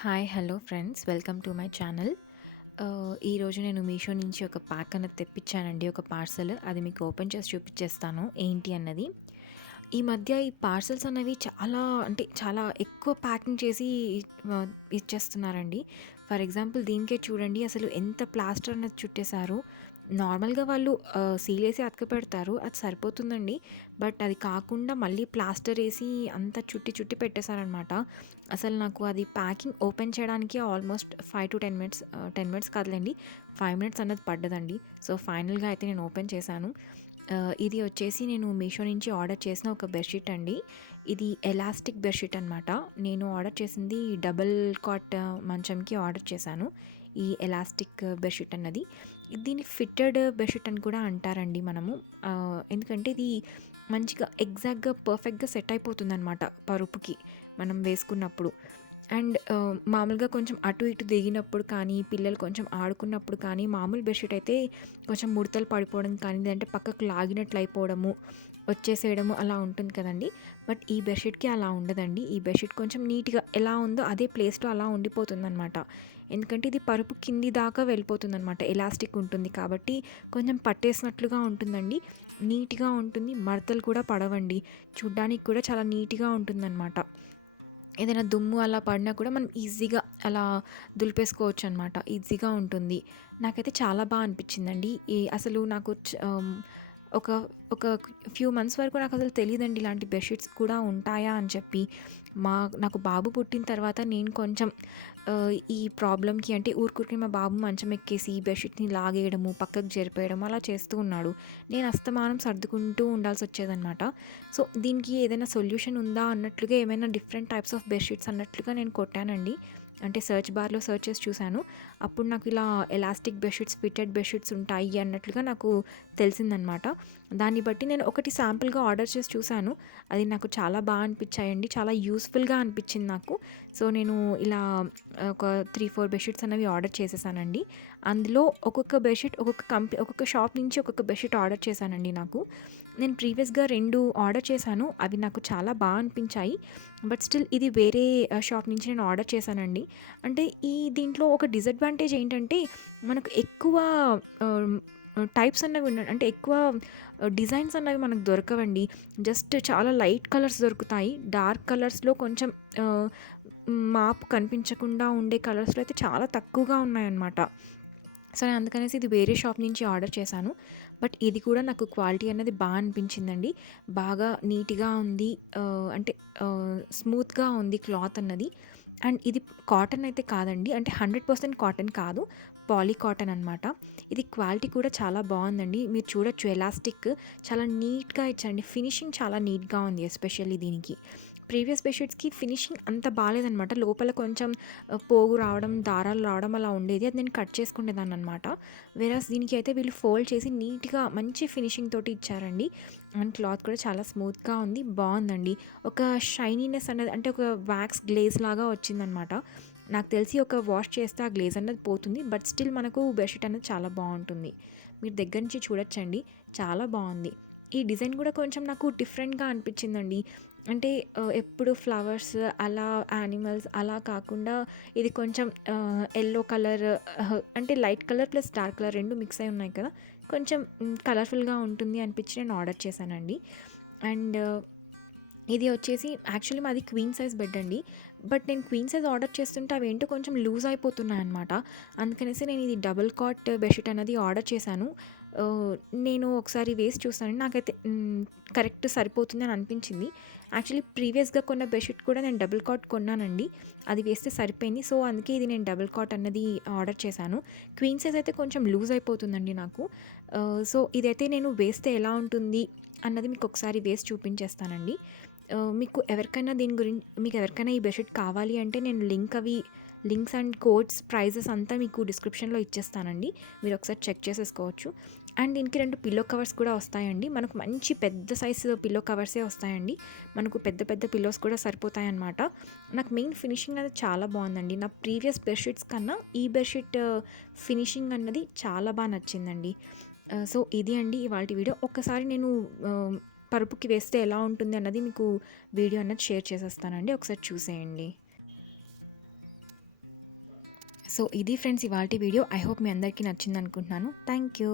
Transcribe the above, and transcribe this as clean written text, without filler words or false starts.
Hi hello friends, welcome to my channel. ఈరోజు నేను మీషో నుంచి ఒక ప్యాక్ అనేది తెప్పించానండి, ఒక పార్సల్. అది మీకు ఓపెన్ చేసి చూపించేస్తాను ఏంటి అన్నది. ఈ మధ్య ఈ పార్సెల్స్ అనేవి చాలా అంటే చాలా ఎక్కువ ప్యాకింగ్ చేసి ఆ, ఇచ్చేస్తున్నారండి. ఫర్ ఎగ్జాంపుల్ దీనికే చూడండి, అసలు ఎంత ప్లాస్టర్ అనేది చుట్టేశారు. నార్మల్గా వాళ్ళు సీల్ వేసి అతక పెడతారు, అది సరిపోతుందండి. బట్ అది కాకుండా మళ్ళీ ప్లాస్టర్ వేసి అంత చుట్టి చుట్టి పెట్టేశారనమాట. అసలు నాకు అది ప్యాకింగ్ ఓపెన్ చేయడానికి ఆల్మోస్ట్ 5 to 10 minutes, 10 minutes కాదులేండి, 5 minutes అన్నది పడ్డదండి. సో ఫైనల్గా అయితే నేను ఓపెన్ చేశాను. ఇది వచ్చేసి నేను మీషో నుంచి ఆర్డర్ చేసిన ఒక బెడ్షీట్ అండి. ఇది ఎలాస్టిక్ బెడ్షీట్ అనమాట. నేను ఆర్డర్ చేసింది డబుల్ కాట్ మంచంకి ఆర్డర్ చేశాను ఈ ఎలాస్టిక్ బెడ్షీట్ అన్నది. దీన్ని ఫిట్టెడ్ బెడ్షీట్ అని కూడా అంటారండి మనము. ఎందుకంటే ఇది మంచిగా ఎగ్జాక్ట్గా పర్ఫెక్ట్గా సెట్ అయిపోతుంది అనమాట పరుపుకి మనం వేసుకున్నప్పుడు. అండ్ మామూలుగా కొంచెం అటు ఇటు దిగినప్పుడు కానీ, పిల్లలు కొంచెం ఆడుకున్నప్పుడు కానీ, మామూలు బెడ్షీట్ అయితే కొంచెం ముడతలు పడిపోవడం కానీ, లేదంటే పక్కకు లాగినట్లు అయిపోవడము, వచ్చేసేయడము అలా ఉంటుంది కదండి. బట్ ఈ బెడ్షీట్కి అలా ఉండదండి. ఈ బెడ్షీట్ కొంచెం నీట్గా ఎలా ఉందో అదే ప్లేస్లో అలా ఉండిపోతుందన్నమాట. ఎందుకంటే ఇది పరుపు కింది దాకా వెళ్ళిపోతుందన్నమాట. ఎలాస్టిక్ ఉంటుంది కాబట్టి కొంచెం పట్టేసినట్లుగా ఉంటుందండి. నీట్గా ఉంటుంది, మడతలు కూడా పడవండి. చూడ్డానికి కూడా చాలా నీట్గా ఉంటుందన్నమాట. ఏదైనా దుమ్ము అలా పడినా కూడా మనం ఈజీగా అలా దులిపేసుకోవచ్చు అనమాట. ఈజీగా ఉంటుంది. నాకైతే చాలా అనిపించిందండి. అసలు నాకు ఒక ఒక ఫ్యూ మంత్స్ వరకు నాకు అసలు తెలీదండి ఇలాంటి బెడ్‌షీట్స్ కూడా ఉంటాయా అని చెప్పి. నాకు బాబు పుట్టిన తర్వాత నేను కొంచెం ఈ ప్రాబ్లమ్‌కి అంటే ఊరికే మా బాబు మంచం ఎక్కేసి బెడ్‌షీట్‌ని లాగేయడము, పక్కకు జరిపేయడం అలా చేస్తూ ఉన్నాడు. నేను అస్తమానం సర్దుకుంటూ ఉండాల్సొచ్చేదనమాట. సో దీనికి ఏదైనా సొల్యూషన్ ఉందా అన్నట్లుగా, ఏమైనా డిఫరెంట్ టైప్స్ ఆఫ్ బెడ్‌షీట్స్ అన్నట్లుగా నేను కొట్టానండి. అంటే సెర్చ్ బార్‌లో సెర్చ్ చేసి చూశాను. అప్పుడు నాకు ఇలా ఎలాస్టిక్ బెడ్‌షీట్స్, ఫిట్టెడ్ బెడ్‌షీట్స్ ఉంటాయి అన్నట్లుగా నాకు తెలిసిందనమాట. దాన్ని బట్టి నేను ఒకటి శాంపుల్‌గా ఆర్డర్ చేసి చూశాను. అది నాకు చాలా అనిపించాయండి. చాలా యూజ్‌ఫుల్‌గా అనిపించింది నాకు. సో నేను ఇలా ఒక 3, 4 బెడ్‌షీట్స్ అనేవి ఆర్డర్ చేసేసానండి. అందులో ఒక్కొక్క బెడ్‌షీట్ ఒక్కొక్క షాప్ నుంచి ఒక్కొక్క బెడ్‌షీట్ ఆర్డర్ చేశానండి నాకు. నేను ప్రీవియస్‌గా 2 ఆర్డర్ చేశాను. అవి నాకు చాలా అనిపించాయి. బట్ స్టిల్ ఇది వేరే షాప్ నుంచి నేను ఆర్డర్ చేశానండి. అంటే దీంట్లో ఒక డిసడ్వాంటేజ్ ఏంటంటే, మనకు ఎక్కువ ఆహ్, టైప్స్ అన్నవి అంటే ఎక్కువ డిజైన్స్ అన్నవి మనకు దొరకవండి. జస్ట్ చాలా లైట్ కలర్స్ దొరుకుతాయి. డార్క్ కలర్స్‌లో కొంచెం ఆహ్, మాపు కనిపించకుండా ఉండే కలర్స్‌లో అయితే చాలా తక్కువగా ఉన్నాయన్నమాట. సరే అందుకనేసి ఇది వేరే షాప్ నుంచి ఆర్డర్ చేశాను. బట్ ఇది కూడా నాకు క్వాలిటీ అనేది అనిపించిందండి. బాగా నీట్‌గా ఉంది. అంటే స్మూత్‌గా ఉంది క్లాత్ అన్నది. అండ్ ఇది కాటన్ అయితే కాదండి. అంటే 100% కాటన్ కాదు. పాలీ కాటన్ అనమాట. ఇది క్వాలిటీ కూడా చాలా బావుందండి. మీరు చూడొచ్చు, ఎలాస్టిక్ చాలా నీట్‌గా ఇచ్చారండి. ఫినిషింగ్ చాలా నీట్‌గా ఉంది ఎస్పెషల్లీ దీనికి. ప్రీవియస్ బెడ్‌షీట్స్‌కి ఫినిషింగ్ అంత బాలేదనమాట. లోపల కొంచెం పోగు రావడం, దారాలు రావడం అలా ఉండేది. అది నేను కట్ చేసుకునేదాన్ననమాట. వేరస్ దీనికైతే వీళ్ళు ఫోల్డ్ చేసి నీట్‌గా మంచి ఫినిషింగ్ తోటి ఇచ్చారండి. అండ్ క్లాత్ కూడా చాలా స్మూత్‌గా ఉంది. బావుందండి. ఒక షైనీనెస్ అనేది, అంటే ఒక వాక్స్ గ్లేజ్ లాగా వచ్చిందనమాట. నాకు తెలిసి ఒక వాష్ చేస్తే ఆ గ్లేజ్ అన్నది పోతుంది. బట్ స్టిల్ మనకు బెడ్‌షీట్ అనేది చాలా బావుంటుంది. మీరు దగ్గర నుంచి చూడొచ్చండి. చాలా బావుంది. ఈ డిజైన్ కూడా కొంచెం నాకు డిఫరెంట్‌గా అనిపించిందండి. అంటే ఎప్పుడు ఫ్లవర్స్ అలా, యానిమల్స్ అలా కాకుండా ఇది కొంచెం యెల్లో కలర్, అంటే light colour plus dark colour 2 mix అయి ఉన్నాయి కదా! కొంచెం కలర్‌ఫుల్‌గా ఉంటుంది అనిపించి నేను ఆర్డర్ చేశానండి. అండ్ ఇది వచ్చేసి యాక్చువల్లీ మాది క్వీన్ సైజ్ బెడ్ అండి. బట్ నేను క్వీన్ సైజ్ ఆర్డర్ చేస్తుంటే అవేంటో కొంచెం లూజ్ అయిపోతున్నాయన్నమాట. అందుకనేసి నేను ఇది డబుల్ కాట్ బెడ్‌షీట్ అనేది ఆర్డర్ చేశాను. ఆహ్, నేను ఒకసారి వేసి చూసాను. నాకైతే కరెక్ట్ సరిపోతుంది అని అనిపించింది. యాక్చువల్లీ ప్రీవియస్‌గా కొన్న బెడ్‌షీట్ కూడా నేను డబుల్ కాట్ కొన్నానండి. అది వేస్తే సరిపోయింది. సో అందుకే ఇది నేను డబుల్ కాట్ అన్నది ఆర్డర్ చేశాను. క్వీన్ సైజ్ అయితే కొంచెం లూజ్ అయిపోతుందండి నాకు. సో ఇదైతే నేను వేస్తే ఎలా ఉంటుంది అన్నది మీకు ఒకసారి వేసి చూపించేస్తానండి. మీకు ఎవరికైనా ఈ బెడ్‌షీట్ కావాలి అంటే నేను లింక్స్ అండ్ కోడ్స్, ప్రైజెస్ అంతా మీకు డిస్క్రిప్షన్‌లో ఇచ్చేస్తానండి. మీరు ఒకసారి చెక్ చేసేసుకోవచ్చు. అండ్ దీనికి 2 పిల్లో కవర్స్ కూడా వస్తాయండి. మనకు మంచి పెద్ద సైజు పిల్లో కవర్సే వస్తాయండి. మనకు పెద్ద పెద్ద పిల్లోస్ కూడా సరిపోతాయన్నమాట. నాకు మెయిన్ ఫినిషింగ్ అనేది చాలా బావుందండి. నా ప్రీవియస్ బెడ్‌షీట్స్ కన్నా ఈ బెడ్‌షీట్ ఫినిషింగ్ అన్నది చాలా నచ్చిందండి. సో ఇది అండి ఇవాల్టి వీడియో. ఒక్కసారి నేను పరుపుకి వేస్తే ఎలా ఉంటుంది అన్నది మీకు వీడియో అన్నది షేర్ చేసేస్తానండి. ఒకసారి చూసేయండి. సో ఇది ఫ్రెండ్స్ ఇవాల్టి వీడియో. ఐ హోప్ మీ అందరికీ నచ్చిందనుకుంటున్నాను. Thank you.